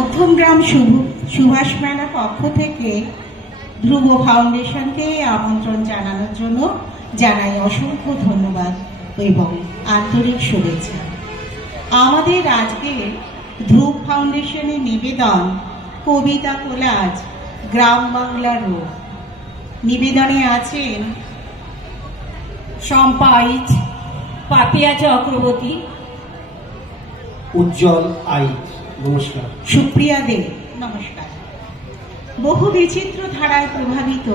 মধ্যমগ্রাম সুভাষ মেলা পক্ষ থেকে ধ্রুব ফাউন্ডেশনকে আমন্ত্রণ জানানোর জন্য জানাই অসংখ্য ধন্যবাদ এবং আন্তরিক শুভেচ্ছা। আমাদের আজকে ধ্রুব ফাউন্ডেশনের নিবেদন কবিতা কোলাজ গ্রাম বাংলার রূপ। নিবেদনে আছেন শম্পা আইচ, পাপিয়া চক্রবর্তী, উজ্জ্বল আইচ, নমস্কার। সুপ্রিয়া দে, নমস্কার। বহু বিচিত্র ধারায় প্রভাবিত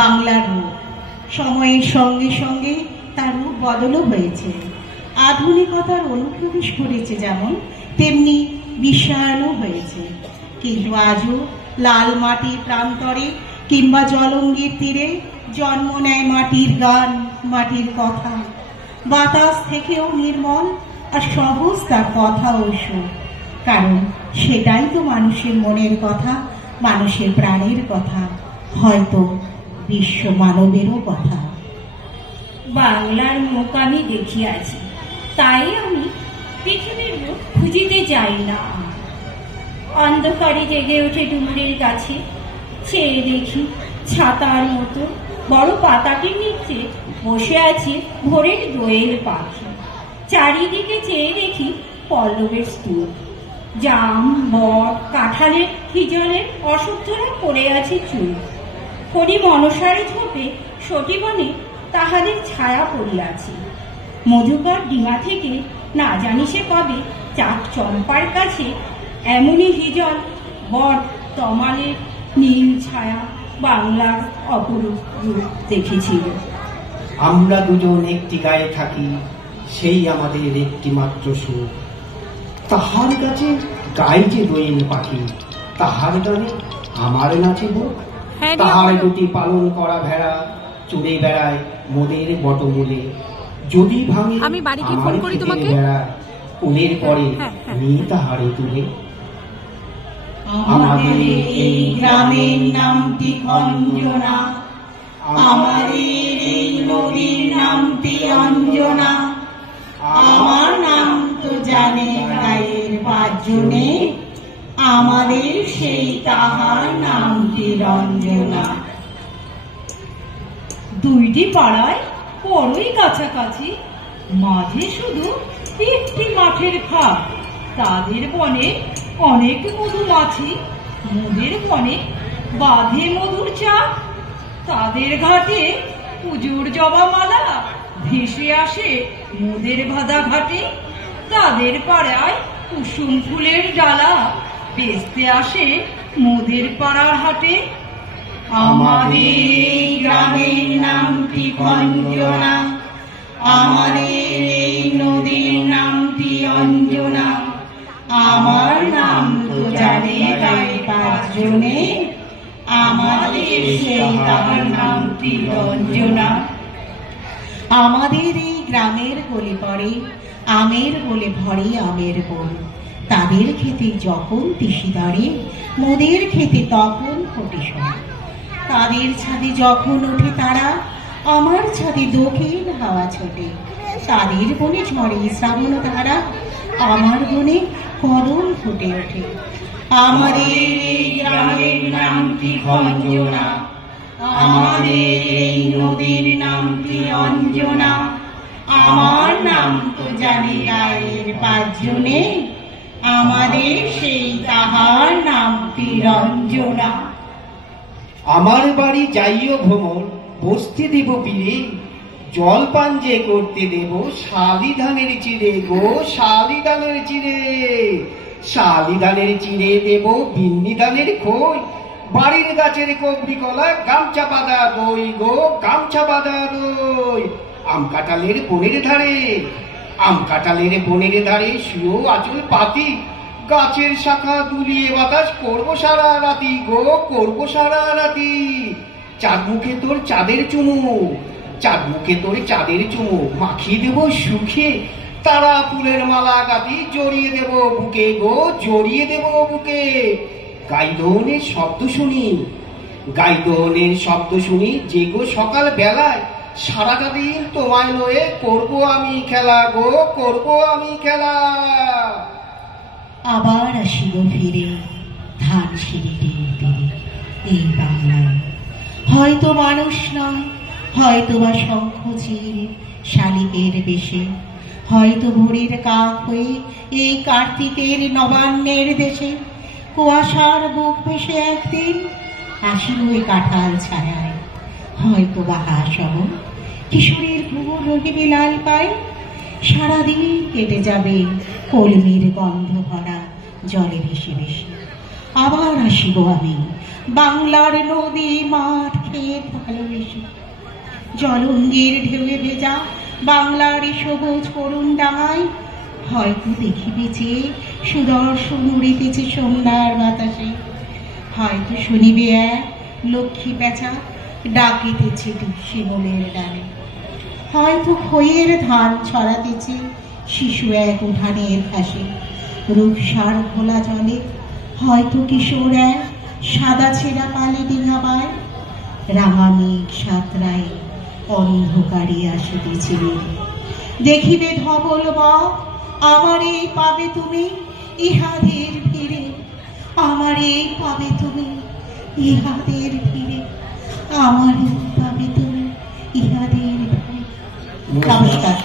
বাংলার রূপ সময়ের সঙ্গে সঙ্গে তার রূপ বদলও হয়েছে। আধুনিকতার অনুপ্রবেশ করেছে যেমন, তেমনি বিশ্বায়নও হয়েছে। কিন্তু আজও লাল মাটির প্রান্তরে কিংবা জলঙ্গির তীরে জন্ম নেয় মাটির গান, মাটির কথা। বাতাস থেকেও নির্মল আর সহজ তার কথা ও সুর, কারণ সেটাই তো মানুষের মনের কথা, মানুষের প্রাণের কথা, হয়তো বিশ্ব মানবেরও কথা। বাংলার মুখ আমি দেখিয়াছি, তাই আমি পৃথিবীর মুখ খুঁজিতে যাই না। অন্ধকারে জেগে ওঠে ডুমুরের গাছে, চেয়ে দেখি ছাতার মতো বড় পাতাটির নিচে বসে আছে ভোরের দোয়েল পাখি। চারিদিকে চেয়ে দেখি পল্লবের স্তূপ, জাম, বট, কাঁঠালের, হিজলের অশ্বত্থরা পড়ে আছে চুল। করি মনসারে ঝোপে সতীবনে তাহাদের ছায়া পড়িয়াছে। মধুকর ডিঙা থেকে না জানি সে কবে চাক চম্পার কাছে এমনই হিজল, বট, তমালের নীল ছায়া বাংলার অপরূপ রূপ দেখেছিল। আমরা দুজন একটি গায়ে থাকি, সেই আমাদের একটি মাত্র সুর। তাহার কাছে গায়ে যে দোয়েল পাখি, তাহার গানে আমার নাচিব। তাহার দুটি পালন করা ভেড়া চড়ে বেড়ায় মোদের বটমূলে। যদি ভাঙে আমার ক্ষেতের বেড়া, কোলের পরে নিয়ে তাহারে তুলে। আমাদের এই গ্রামের নামটি অঞ্জনা, আমাদের এই নদীর নামটি অঞ্জনা। আমার নাম তো জানে গায়ের পাঁচজনে, আমাদের সেই তাহার নামটি রঞ্জনা। দুইটি পাড়ায় বড়ই কাছাকাছি, মাঝে শুধু একটি মাঠের খাল। তাদের বনে অনেক মধুমাছি, মোদের বনে বাঁধে মধুর চাক। তাদের ঘাটে পুজোর জবা মালা ভেসে আসে মোদের ভাদা ঘাটে। তাদের পাড়ায় কুসুম ফুলের ডালা বেচতে আসে মোদের পাড়ার হাটে। আমাদের এই গ্রামের নামটি অঞ্জনা, আমাদের এই নদীর নামটি অঞ্জনা। আমার নাম তো জানে গায়ে পাঁচজনে, আমাদের সেই তাহার নামটি রঞ্জনা। আমাদের এই গ্রামের গলি পড়ে আমের বলে ভরে আমের বন। তাদের খেতে যখন তিসি ধরে, মোদের খেতে তখন ফোটে শোন। তাদের ছাদে যখন ওঠে তারা, আমার ছাদে দক্ষিণ হাওয়া ছোটে। তাদের বনে ঝড়ে শ্রাবণ ধারা, আমার বনে কদম ফুটে ওঠে। আমাদের এই গ্রামের নামটি অঞ্জনা, আমাদের এই নদীর নামটি অঞ্জনা। আমার নাম তো জানে গায়ের পাঁচজনে, আমাদের সেই তাহার নামটি রঞ্জনা। আমার বাড়ি যাইও ভ্রমণ, বসতে দেব পীরে, জলপান যে করতে দেব শালি ধানের চিড়ে গো, শালি ধানের চিড়ে। শালি ধানের চিড়ে দেব বিন্নি ধানের খই, বাড়ির গাছের কবরি কলা গামছা বাঁধা দই গো, গামছা বাঁধা দই। আম কাঁঠালের বনের ধারে, আম কাঁঠালের বনের ধারে শুয়েও আঁচল পাতি, গাছের শাখা দুলিয়ে বাতাস করবো সারা রাতি গো, করবো সারা রাতি। চাঁদ মুখে তোর চাঁদের চুমু, চাঁদ মুখে তোর চাঁদের চুমু, মাখিয়ে দেব সুখে তারা ফুলের মালা গাঁথি, জড়িয়ে দেব বুকে গো, জড়িয়ে দেব বুকে। গাইদনের শব্দ শুনি, গাইদনের শব্দ শুনি জেগো সকাল বেলায়, সারাটা দিন তোমায় লয়ে করবো আমি খেলা গো, করবো আমি খেলা। আবার আসিব ফিরে ধান সিঁড়িটির তীরে এই বাংলায় হয়তো মানুষ নয়, হয়তো বা শঙ্খচির শালিকের বেশে, হয়তো ভোরের কাক হয়ে এই কার্তিকের নবান্নের দেশে কুয়াশার বুক ভেসে একদিন আসিল ওই কাঁঠাল ছায়ায়, হয়তো বা হাসব কিশোরের ঘুমোর রহিবে লাল পায়, সারাদিন কেটে যাবে কলমির গন্ধ ভরা জলে ভেসে ভেসে। আবার আসিব আমি বাংলার নদী মাঠ ক্ষেত ভালোবেসে, জলঙ্গির ঢেউয়ে ভেজা বাংলার সবুজ করুণ ডাঙায়, হয়তো দেখিবে যে সুদর্শন উড়িতেছে সন্ধ্যার বাতাসে, হয়তো শুনিবে এক লক্ষ্মী পেঁচা ডাকিতেছে শিমুলের ডালে, হয়তো খইয়ের ধান ছড়াতেছে শিশু এক উঠানের ঘাসে, রূপসার খোলা জলে হয়তো কিশোর এক সাদা ছেঁড়া পালে ডিঙা পায়, রাঙা মেঘ সাঁতরায় অন্ধকারে আসিতেছিল, দেখিবে ধবল বক আমারে পাবে তুমি ইহাদের ভিড়ে, আমারে পাবে তুমি ইহাদের ভিড়ে, আমারে পাবে তুমি ইহাদের ভিড়ে। নমস্কার।